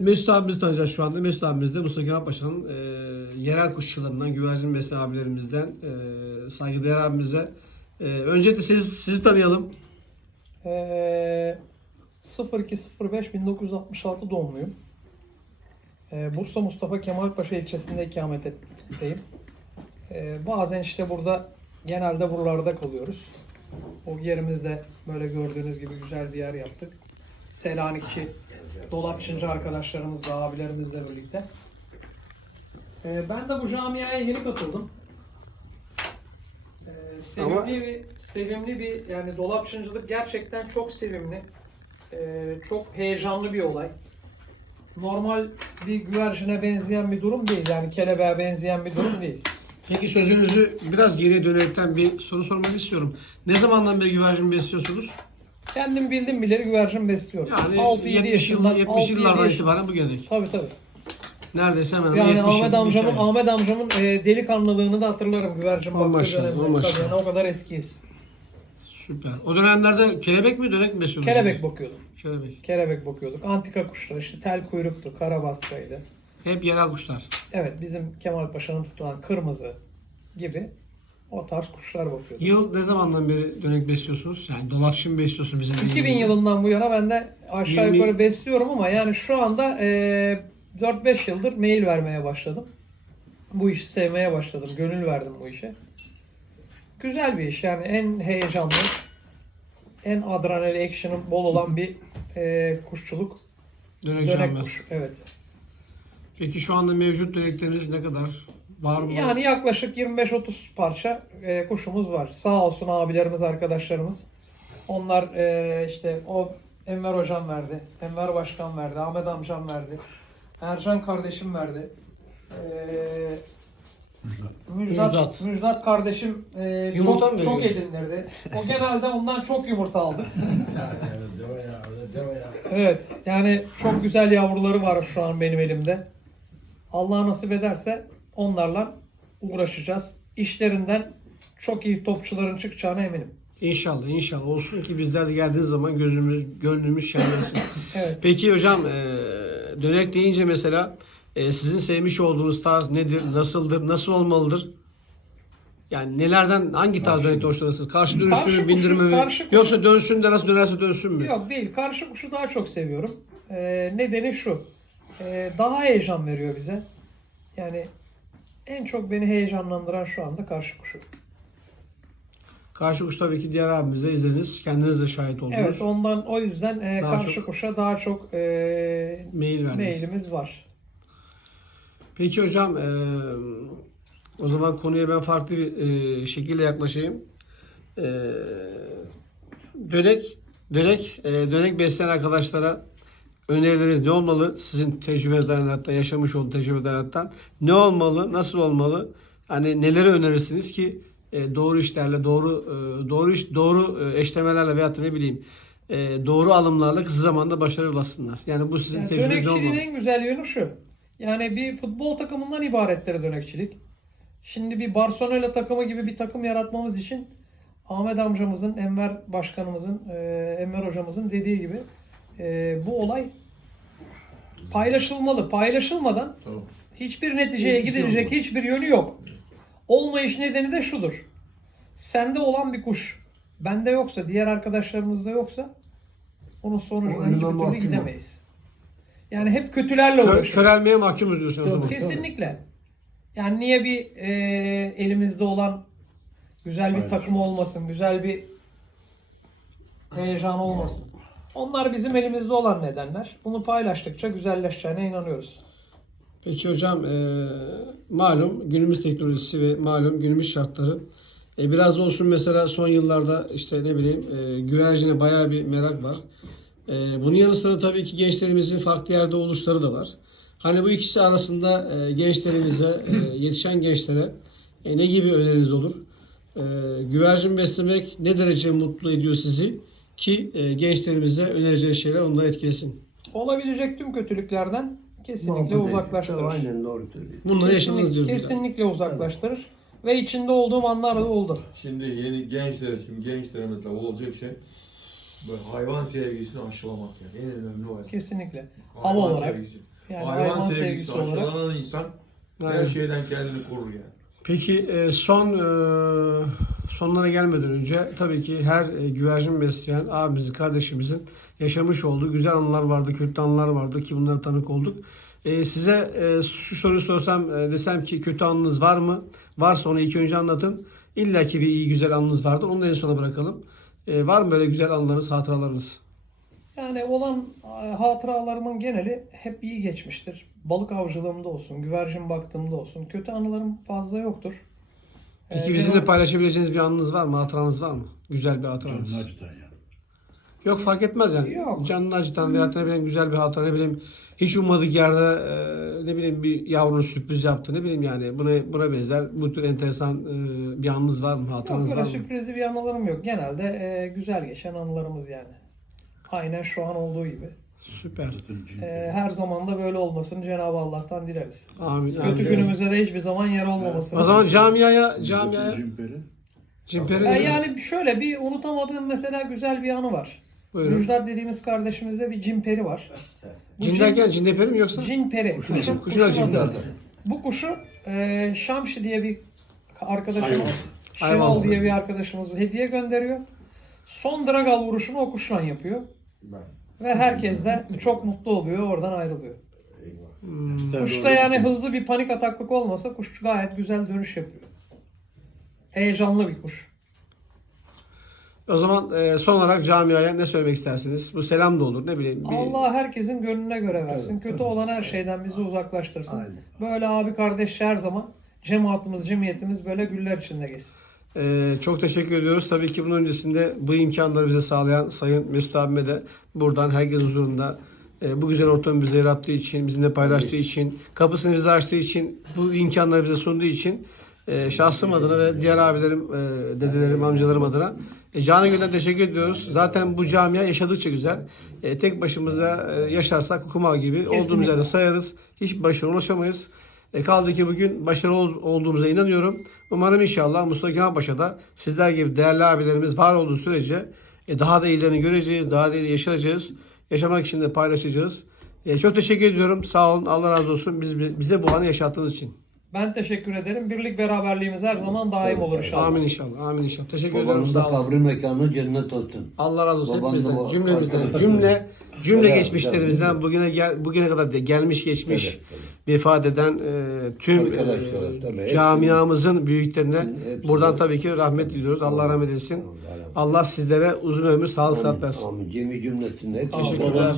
Mesut abimizi tanıyacağız şu anda. Mesut abimiz de Mustafa Kemal Paşa'nın e, yerel kuşçularından, güvercin besleyen abilerimizden, e, saygıdeğer abimize. E, öncelikle siz, sizi tanıyalım. Ee, 0205 1966 doğumluyum. Ee, Bursa Mustafa Kemal Paşa ilçesinde ikamet etmekteyim. Ee, bazen işte burada genelde buralarda kalıyoruz. O yerimizde böyle gördüğünüz gibi güzel bir yer yaptık. Selanikçi, dolapçıncı arkadaşlarımızla, abilerimizle birlikte. Ee, ben de bu camiaya yeni katıldım. Ee, sevimli Ama- bir sevimli bir yani dolapçıncılık gerçekten çok sevimli. Ee, çok heyecanlı bir olay. Normal bir güvercine benzeyen bir durum değil. Yani kelebeğe benzeyen bir durum değil. Peki sözünüzü biraz geriye dönerekten bir soru sormak istiyorum. Ne zamandan beri güvercin besliyorsunuz? Kendim bildim bileli güvercin besliyorum. Yani 6-7 70, yıl, yaşından 70 6-7 yıllardan itibaren bugüne dek. Tabii tabii. Neredeyse hemen hemen Yani 70 Ahmet amcamın hikaye. Ahmet amcamın e, delikanlılığını da hatırlarım güvercin Oh, baktığı dönemde. Tabii yani o kadar eskiyiz. Süper. O dönemlerde kelebek mi dönek mi besliyordunuz? Kelebek bakıyordum. Kelebek. Kelebek bakıyorduk. Antika kuşlar işte tel kuyruktu, karabaskaydı. Hep yerel kuşlar. Evet bizim Kemal Paşa'nın tutulan kırmızı gibi o tarz kuşlar bakıyorduk. Yıl ne zamandan beri dönek besliyorsunuz? Yani dolapçı mı besliyorsun bizim 2000 dediğimizde? yılından bu yana ben de aşağı 20 yukarı besliyorum ama yani şu anda e, 4-5 yıldır mail vermeye başladım. Bu işi sevmeye başladım. Gönül verdim bu işe. Güzel bir iş yani en heyecanlı, en adrenali action'ın bol olan bir e, kuşçuluk. Dönek, Dönek canlı. kuş. Evet. Peki şu anda mevcut dönekleriniz ne kadar? Var mı? Yani yaklaşık 25-30 parça e, kuşumuz var. Sağ olsun abilerimiz, arkadaşlarımız. Onlar e, işte o Enver hocam verdi, Enver başkan verdi, Ahmet amcam verdi, Ercan kardeşim verdi. E, Müjdat, Müjdat. Müjdat. kardeşim e, Yumurta mı çok, çok veriyor? edindirdi. O genelde ondan çok yumurta aldı. öyle deme ya, öyle deme ya. Evet yani çok güzel yavruları var şu an benim elimde. Allah nasip ederse onlarla uğraşacağız. İşlerinden çok iyi topçuların çıkacağına eminim. İnşallah inşallah olsun ki bizler de geldiğiniz zaman gözümüz gönlümüz şenlensin. Evet. Peki hocam e, dönek deyince mesela e, sizin sevmiş olduğunuz tarz nedir? Nasıldır? Nasıl olmalıdır? Yani nelerden hangi tarz dönekte hoşlanırsınız? Karşı mü, bindirme mi? karşı kuşu- Yoksa dönsün de nasıl dönerse dönsün mü? Yok değil. Karşı kuşu daha çok seviyorum. Ee, nedeni şu. Ee, daha heyecan veriyor bize. Yani en çok beni heyecanlandıran şu anda karşı kuşu. Karşı kuş tabii ki diğer abimizle izlediniz. Kendiniz de şahit oldunuz. Evet ondan o yüzden e, Daha karşı çok- kuşa daha çok e, Mail verdiniz. mailimiz var. Peki hocam e, o zaman konuya ben farklı bir e, şekilde yaklaşayım. E, dönek dönek e, dönek besleyen arkadaşlara önerileriniz ne olmalı? Sizin tecrübenizden hatta yaşamış olduğunuz tecrübelerden ne olmalı? Nasıl olmalı? Hani neleri önerirsiniz ki e, doğru işlerle, doğru e, doğru iş, doğru eşlemelerle veyahut da ne bileyim e, doğru alımlarla kısa zamanda başarıya ulaşsınlar. Yani bu sizin Yani tecrübeniz olmalı? en güzel yönü şu. Yani bir futbol takımından ibarettir dönekçilik. Şimdi bir Barcelona takımı gibi bir takım yaratmamız için Ahmet amcamızın, Enver başkanımızın, Enver hocamızın dediği gibi e, bu olay paylaşılmalı. Paylaşılmadan Tamam. hiçbir neticeye Etkisi gidilecek hiçbir yönü yok. Olmayış nedeni de şudur. Sende olan bir kuş bende yoksa, diğer arkadaşlarımızda yoksa onun sonucuna hiçbir türlü mahkum. gidemeyiz. Yani hep kötülerle Kör, uğraşıyoruz. körelmeye mahkumuz diyorsunuz o zaman. Tabii. Kesinlikle. Yani niye bir e, elimizde olan güzel bir Aynen. takım olmasın, güzel bir heyecan olmasın. Onlar bizim elimizde olan nedenler. Bunu paylaştıkça güzelleşeceğine inanıyoruz. Peki hocam e, malum günümüz teknolojisi ve malum günümüz şartları e, biraz da olsun mesela son yıllarda işte ne bileyim e, güvercine bayağı bir merak var. E, bunun yanı sıra tabii ki gençlerimizin farklı yerde oluşları da var. Hani bu ikisi arasında e, gençlerimize, e, yetişen gençlere e, ne gibi öneriniz olur? E, güvercin beslemek ne derece mutlu ediyor sizi ki e, gençlerimize önereceği şeyler onları etkilesin. Olabilecek tüm kötülüklerden kesinlikle Muhabbet uzaklaştırır. Tabii, Aynen doğru söylüyor. Bunları Kesinlikle, diyoruz. kesinlikle uzaklaştırır. Ve içinde olduğum anlar da oldu. Şimdi yeni gençler, şimdi gençlerimizle olacak şey Böyle hayvan sevgisini aşılamak yani. En önemli o. Kesinlikle. Hayvan Av olarak. sevgisi. Yani hayvan, hayvan, sevgisi, sevgisi olarak. aşılanan insan her Aynen. şeyden kendini korur yani. Peki e, son e, sonlara gelmeden önce tabii ki her e, güvercin besleyen abimizin, kardeşimizin yaşamış olduğu güzel anılar vardı, kötü anılar vardı ki bunlara tanık olduk. E, size e, şu soruyu sorsam desem ki kötü anınız var mı? Varsa onu ilk önce anlatın. İlla ki bir iyi güzel anınız vardır. Onu da en sona bırakalım. Var mı böyle güzel anılarınız, hatıralarınız? Yani olan hatıralarımın geneli hep iyi geçmiştir. Balık avcılığımda olsun, güvercin baktığımda olsun. Kötü anılarım fazla yoktur. Peki Ee, genel- paylaşabileceğiniz bir anınız var mı? Hatıranız var mı? Güzel bir hatıranız. Canını acıtan yani. Yok fark etmez yani. Yok. Canını acıtan veya ne bileyim güzel bir hatıra ne bileyim hiç ummadık yerde e, ne bileyim bir yavrunun sürpriz yaptı ne bileyim yani buna buna benzer bu tür enteresan e, bir anınız var mı? Yok Hatıranız öyle var mı? sürprizli bir anılarım yok. Genelde e, güzel geçen anılarımız yani. Aynen şu an olduğu gibi. Süper. Zaten cin- E, her zaman da böyle olmasını Cenab-ı Allah'tan dileriz. Amin. Kötü amin. günümüzde de hiçbir zaman yer olmamasını. O zaman camiaya camiaya cimperi. cimperi E, yani şöyle bir unutamadığım mesela güzel bir anı var. Buyurun. Müjdat dediğimiz kardeşimizde bir cinperi var. Bu Cin cindeperi mi yoksa? Cinperi. Kuşun Kuşun, kuşun kuşun adı adı. Bu kuşu e, Şamşi diye bir arkadaşımız, Hayvan. Şenol diye bir arkadaşımız hediye gönderiyor. Son dragal vuruşunu o kuşla yapıyor. Ve herkes de çok mutlu oluyor, oradan ayrılıyor. Sen Kuşta yani hızlı bir panik ataklık olmasa kuş gayet güzel dönüş yapıyor. Heyecanlı bir kuş. O zaman e, son olarak camiaya ne söylemek istersiniz? Bu selam da olur ne bileyim. Bir... Allah herkesin gönlüne göre versin. Kötü olan her şeyden bizi uzaklaştırsın. Aynen. Böyle abi kardeş her zaman cemaatimiz, cemiyetimiz böyle güller içinde geçsin. Ee, çok teşekkür ediyoruz. Tabii ki bunun öncesinde bu imkanları bize sağlayan Sayın Mesut abime de buradan herkes huzurunda e, bu güzel ortamı bize yarattığı için, bizimle paylaştığı için, kapısını bize açtığı için, bu imkanları bize sunduğu için e, şahsım adına ve diğer abilerim, e, dedelerim, amcalarım adına e, canı gönülden teşekkür ediyoruz. Zaten bu camia yaşadıkça güzel. E, tek başımıza e, yaşarsak kuma gibi olduğumuz yerde sayarız. Hiç başarı ulaşamayız. E kaldı ki bugün başarılı ol- olduğumuza inanıyorum. Umarım inşallah Mustafa Kemal Paşa'da sizler gibi değerli abilerimiz var olduğu sürece e, daha da iyilerini göreceğiz, daha da iyi yaşayacağız. Yaşamak için de paylaşacağız. E, çok teşekkür ediyorum. Sağ olun. Allah razı olsun. Biz, bize bu anı yaşattığınız için. Ben teşekkür ederim. Birlik beraberliğimiz her zaman daim olur inşallah. Amin inşallah. Amin inşallah. Teşekkür ediyorum. Babanın da kabri mekanı cennet olsun. Allah razı olsun. Baban da Hepimizden, bu- cümlemizden, cümle cümle Helal, geçmişlerimizden helal. bugüne gel, bugüne kadar de gelmiş geçmiş Evet, vefat eden e, tüm Arkadaşlara, e, tabii, camiamızın büyüklerine hepsine. buradan tabii ki rahmet diliyoruz. Allah rahmet eylesin. Allah rahmet Allah sizlere uzun ömür, sağlık, sıhhat versin. Amin. Cemi cümlesinde. Teşekkürler.